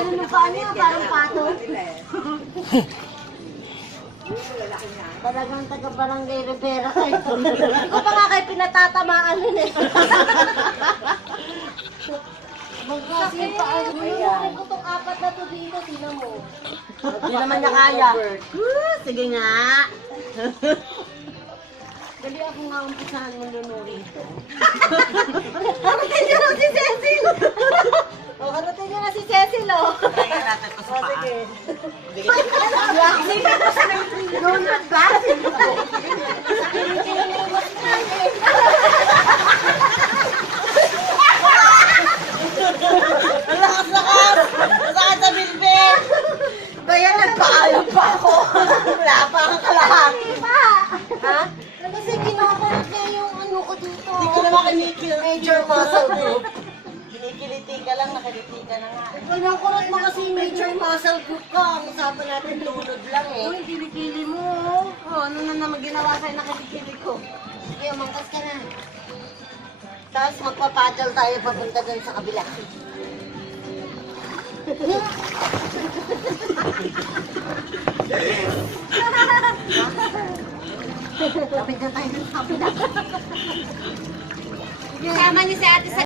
ganun yung paa niya, parang pato. Talagang taga-barangay Rivera kayo. Hindi ko pa nga kayo pinatatamaan nun eh. Magkasi yung paa. Nunurin ko tong apat na to dito, tingnan mo. Hindi naman niya kaya. Sige nga. Dali ako nga umpisahan mo nunurin ito. Karating niyo na si Cecil! O, karating niyo na si Cecil, o. Kaya natin ito sa paa. Sige. Sige ko sa nunod ba? Ang lakas-lakas! Masakit sa bilbil! Kaya nagpaalam pa ako. Wala pa ang kalahati. Pa! Ha? Kasi kinukulit niya yung ano ko dito. Hindi ko naman kinikil. Major muscle group. Kinikiliti ka lang, nakiliti ka na nga. Kinukulit mo kasi major muscle group ka. Ang usapan natin lunod lang eh. Uy, kilikili mo. Oh, ano na naman ginawa sa'yo na kilikili ko? Sige, umangkas ka na. Tapos magpapaddle tayo papunta dun sa kabila. Lapit na tayo dun sa kabila. Kasama niyo si ate sa